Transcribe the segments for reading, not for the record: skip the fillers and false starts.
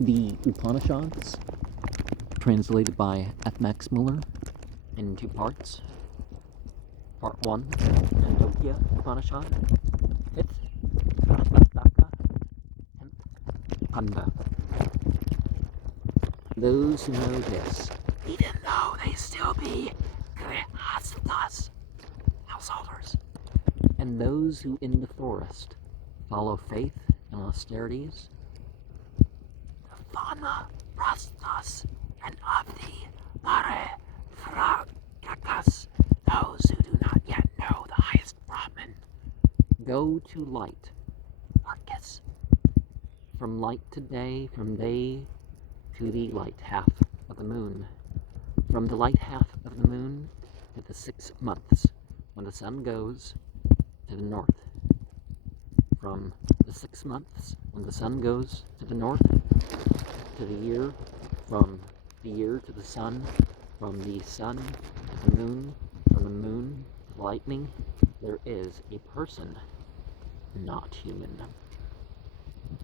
The Upanishads, translated by F. Max Muller in two parts. Part 1, Khandogya Upanishad, 5th, Khandaka, 10th, Khanda. Those who know this, even though they still be Grihastas, householders, and those who in the forest follow faith and austerities, the Vana Rastas and of the Mare Fragakas, those who do not yet know the highest Brahman, go to light, Arcus, from light to day, from day to the light half of the moon, from the light half of the moon to the 6 months, when the sun goes to the north, from the 6 months, when the sun goes to the north, to the year, from the year to the sun, from the sun to the moon, from the moon to lightning, there is a person, not human.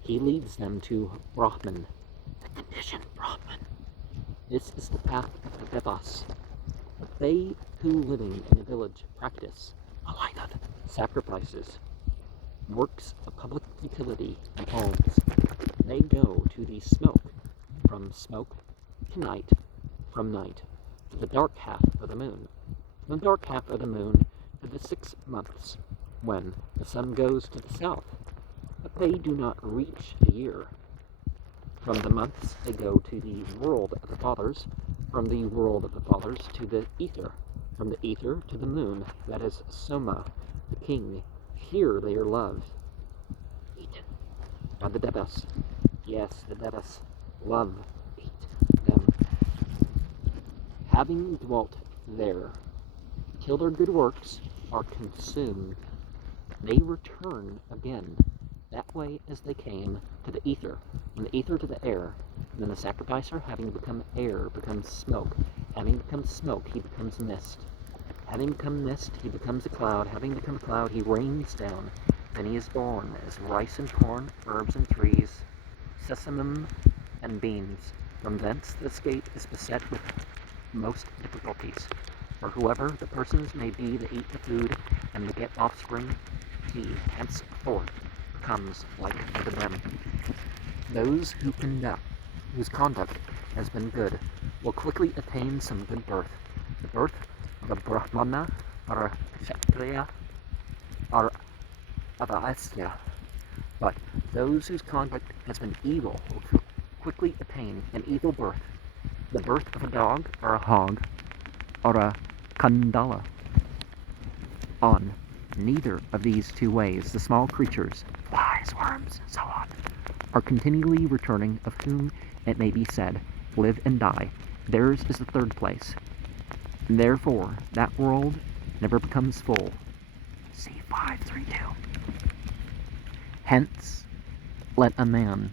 He leads them to Brahman, the conditioned Brahman. This is the path of the Devas. But they who living in a village practice alighted sacrifices, works of public utility and alms. They go to the smoke, from smoke to night, from night to the dark half of the moon, from the dark half of the moon to the 6 months, when the sun goes to the south, but they do not reach the year. From the months they go to the world of the fathers, from the world of the fathers to the ether, from the ether to the moon, that is Soma, the king. Here they are loved, eaten by the Devas. Yes, the Devas love, eat them. Having dwelt there, till their good works are consumed, they return again, that way as they came, to the ether, from the ether to the air. And then the sacrificer, having become air, becomes smoke. Having become smoke, he becomes mist. Having become mist, he becomes a cloud. Having become a cloud, he rains down. Then he is born as rice and corn, herbs and trees, sesamum and beans. From thence the escape is beset with most difficulties. For whoever the persons may be that eat the food and beget offspring, he henceforth becomes like unto them. Those whose conduct has been good will quickly attain some good birth. The birth of a Brahmana or a Kshatriya or of a Asya. But those whose conduct has been evil will quickly attain an evil birth. The birth of a dog or a hog or a Kandala. On neither of these two ways the small creatures, flies, worms, and so on, are continually returning, of whom it may be said, live and die. Theirs is the third place. And therefore that world never becomes full. See 5.32. Hence, let a man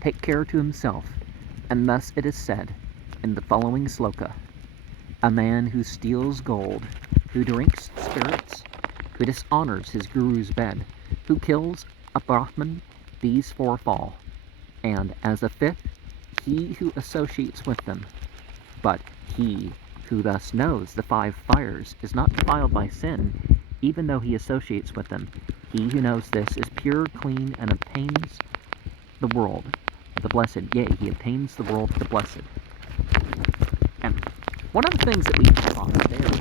take care to himself, and thus it is said in the following sloka, a man who steals gold, who drinks spirits, who dishonors his guru's bed, who kills a Brahman, these four fall. And as a fifth, he who associates with them. But he who thus knows the 5 fires is not defiled by sin, even though he associates with them. He who knows this is pure, clean, and obtains the world of the blessed. Yea, he obtains the world of the blessed. And one of the things that we taught there,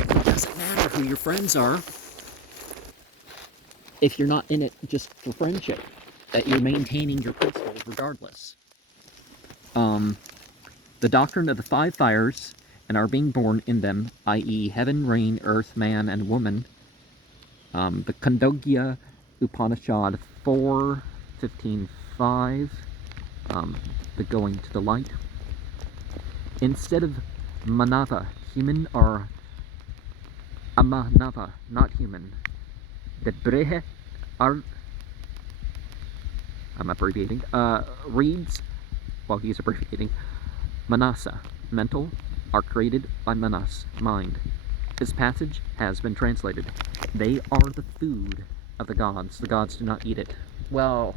it doesn't matter who your friends are, if you're not in it just for friendship, that you're maintaining your principles regardless. The doctrine of the 5 fires and are being born in them, i.e. heaven, rain, earth, man, and woman. The Khandogya Upanishad 4.15.5, the going to the light. Instead of manava, human, or amanava, not human, the brehe are, I'm abbreviating, reads, while he's abbreviating, manasa, mental, are created by manas, mind. This passage has been translated. They are the food of the gods. The gods do not eat it. Well,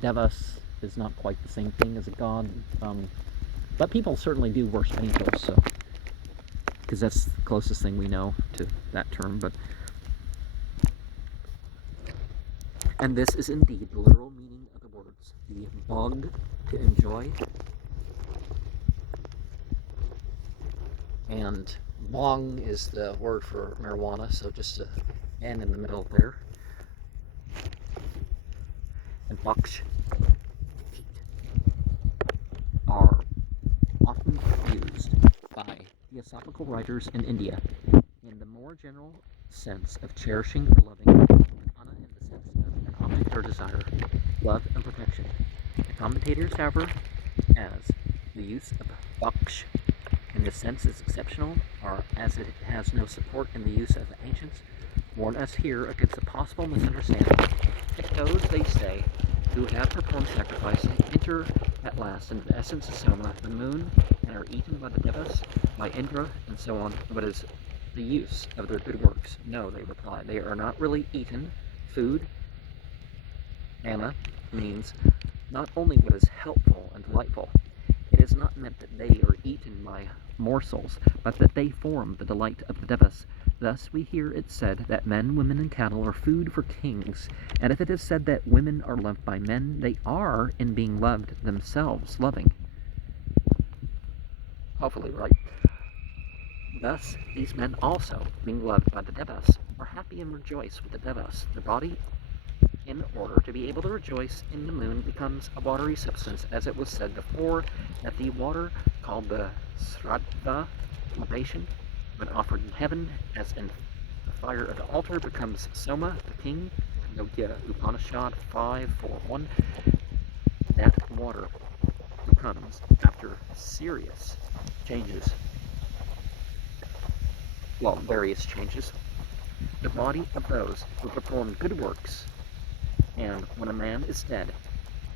Devas is not quite the same thing as a god, but people certainly do worship angels, so because that's the closest thing we know to that term. And this is indeed the literal meaning of the words. The bog, to enjoy, and bong is the word for marijuana, so just an N in the middle there. And baksh, feet, are often used by theosophical writers in India in the more general sense of cherishing or loving, prana in the sense of an object or desire, love and protection. The commentators, however, as the use of baksh in this sense is exceptional, or as it has no support in the use of the ancients, warn us here against a possible misunderstanding. If those, they say, who have performed sacrifice enter at last into the essence of Soma, the moon, and are eaten by the devas, by Indra, and so on, what is the use of their good works? No, they reply, they are not really eaten. Food, Anna, means not only what is helpful and delightful. It is not meant that they are eaten by morsels, but that they form the delight of the devas. Thus we hear it said that men, women, and cattle are food for kings, and if it is said that women are loved by men, they are, in being loved themselves, loving. Hopefully, right? Thus, these men also, being loved by the devas, are happy and rejoice with the devas. Their body, in order to be able to rejoice in the moon, becomes a watery substance, as it was said before, that the water called the Sraddha libation, when offered in heaven, as in the fire of the altar, becomes Soma, the king, Khandogya Upanishad 5.10. That water becomes, after serious changes, various changes, the body of those who perform good works. And when a man is dead,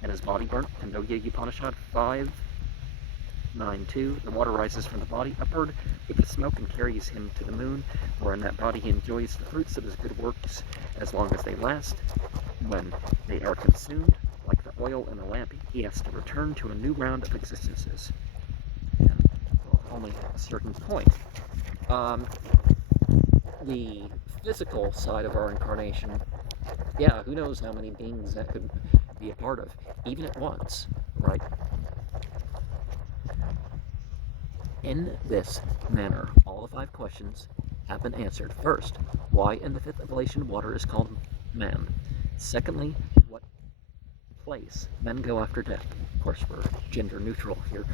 and his body burnt, Khandogya Upanishad 5.9.2, the water rises from the body upward with the smoke and carries him to the moon, where in that body he enjoys the fruits of his good works as long as they last. When they are consumed, like the oil in a lamp, he has to return to a new round of existences. And, only a certain point. The physical side of our incarnation, yeah, who knows how many beings that could be a part of, even at once, right? In this manner, all the 5 questions have been answered. First, why in the 5th oblation water is called man? Secondly, what place men go after death. Of course, we're gender neutral here.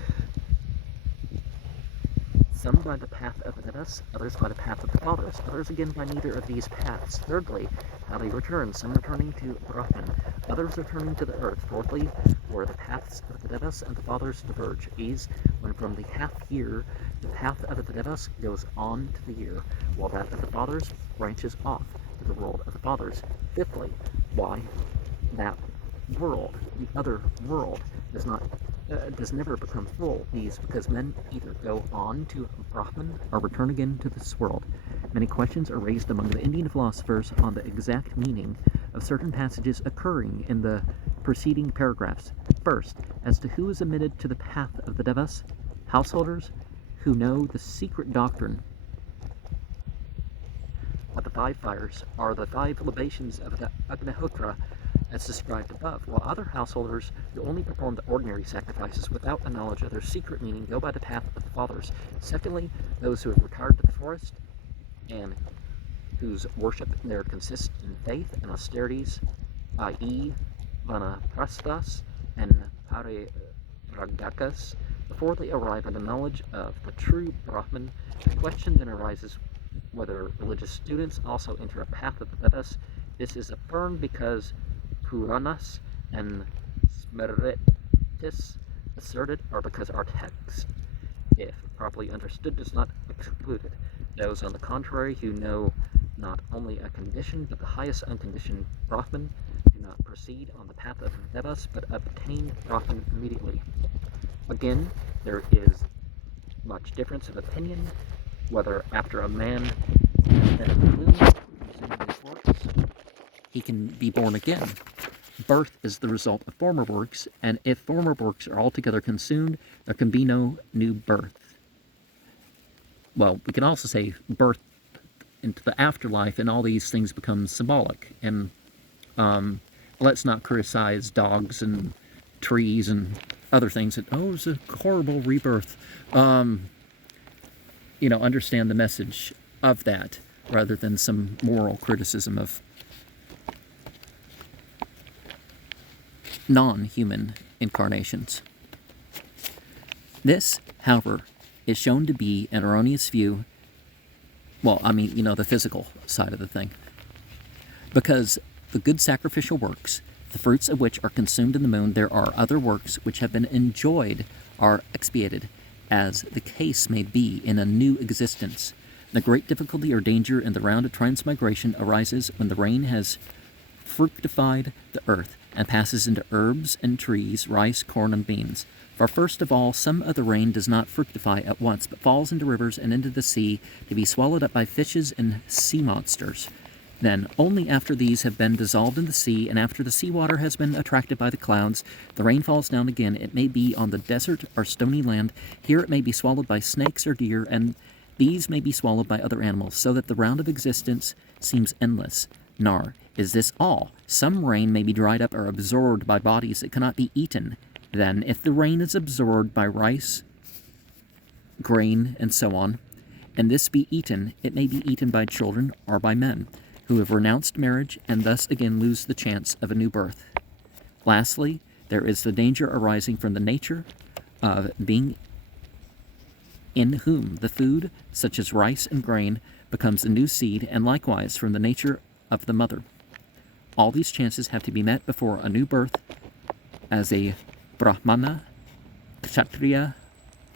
Some by the path of the devas, others by the path of the fathers, others again by neither of these paths. Thirdly, how they return, some returning to Brahman, others returning to the earth. Fourthly, where the paths of the devas and the fathers diverge. These, when from the half year, the path of the devas goes on to the year, while that of the fathers branches off to the world of the fathers. Fifthly, why that world, the other world, does never become full. These because men either go on to Brahman or return again to this world. Many questions are raised among the Indian philosophers on the exact meaning of certain passages occurring in the preceding paragraphs. First, as to who is admitted to the path of the devas, householders who know the secret doctrine of the 5 fires are the 5 libations of the Agnihotra, as described above, while other householders who only perform the ordinary sacrifices without a knowledge of their secret meaning go by the path of the fathers. Secondly, those who have retired to the forest and whose worship there consists in faith and austerities, i.e. vanaprasthas and parivragakas, before they arrive at a knowledge of the true Brahman. The question then arises whether religious students also enter a path of the devas. This is affirmed because Puranas and Smritis asserted, or because our text, if properly understood, does not exclude it. Those, on the contrary, who know not only a condition, but the highest unconditioned Brahman, do not proceed on the path of the devas, but obtain Brahman immediately. Again, there is much difference of opinion whether after a man has been in the womb, presumably force, he can be born again. birth is the result of former works, and if former works are altogether consumed, there can be no new birth. Well, we can also say birth into the afterlife, and all these things become symbolic. And let's not criticize dogs and trees and other things that, oh, it's a horrible rebirth. Understand the message of that rather than some moral criticism of non-human incarnations. This, however, is shown to be an erroneous view. Well, the physical side of the thing. Because the good sacrificial works, the fruits of which are consumed in the moon, there are other works which have been enjoyed, are expiated, as the case may be in a new existence. The great difficulty or danger in the round of transmigration arises when the rain has fructified the earth and passes into herbs and trees, rice, corn, and beans. For first of all, some of the rain does not fructify at once, but falls into rivers and into the sea to be swallowed up by fishes and sea monsters. Then, only after these have been dissolved in the sea, and after the seawater has been attracted by the clouds, the rain falls down again. It may be on the desert or stony land. Here it may be swallowed by snakes or deer, and these may be swallowed by other animals, so that the round of existence seems endless. Nor is this all. Some rain may be dried up or absorbed by bodies that cannot be eaten. Then, if the rain is absorbed by rice, grain, and so on, and this be eaten, it may be eaten by children or by men, who have renounced marriage and thus again lose the chance of a new birth. Lastly, there is the danger arising from the nature of being in whom the food, such as rice and grain, becomes a new seed, and likewise from the nature of the mother. All these chances have to be met before a new birth as a Brahmana, Kshatriya,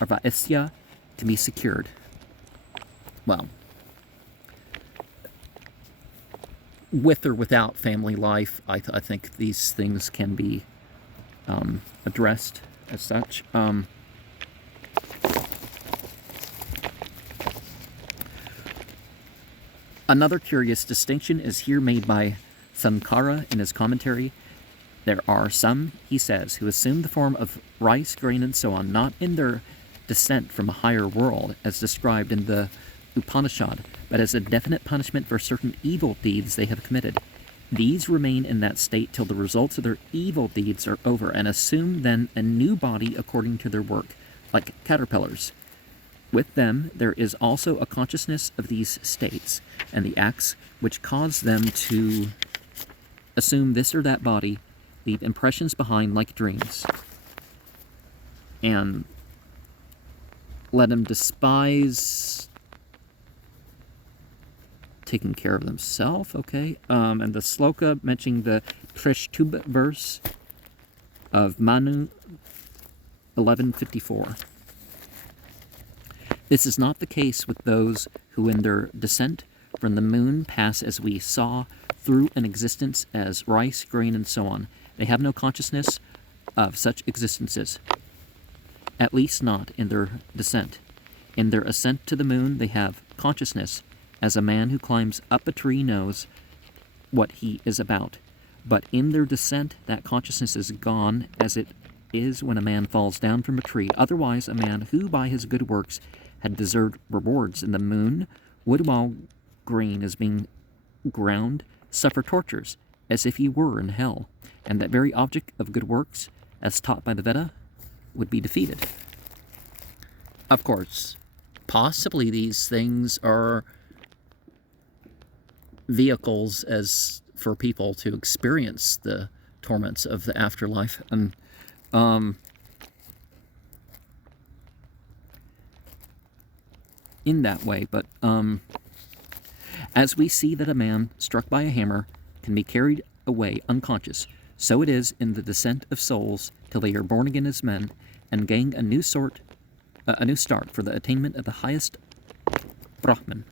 or Vaisya can be secured. Well, with or without family life, I think these things can be addressed as such. Another curious distinction is here made by Sankara in his commentary. There are some, he says, who assume the form of rice, grain, and so on, not in their descent from a higher world, as described in the Upanishad, but as a definite punishment for certain evil deeds they have committed. These remain in that state till the results of their evil deeds are over, and assume then a new body according to their work, like caterpillars. With them, there is also a consciousness of these states, and the acts which cause them to assume this or that body leave impressions behind like dreams, and let them despise taking care of themselves, okay? And the sloka mentioning the Krishtub verse of Manu 11:54. This is not the case with those who in their descent from the moon pass, as we saw, through an existence as rice, grain, and so on. They have no consciousness of such existences, at least not in their descent. In their ascent to the moon, they have consciousness, as a man who climbs up a tree knows what he is about. But in their descent, that consciousness is gone, as it is when a man falls down from a tree. Otherwise, a man who by his good works had deserved rewards in the moon would, while grain is being ground, suffer tortures, as if he were in hell, and that very object of good works, as taught by the Veda, would be defeated. Of course, possibly these things are vehicles as for people to experience the torments of the afterlife, and in that way, but as we see that a man struck by a hammer can be carried away unconscious, so it is in the descent of souls till they are born again as men and gain a new start for the attainment of the highest Brahman.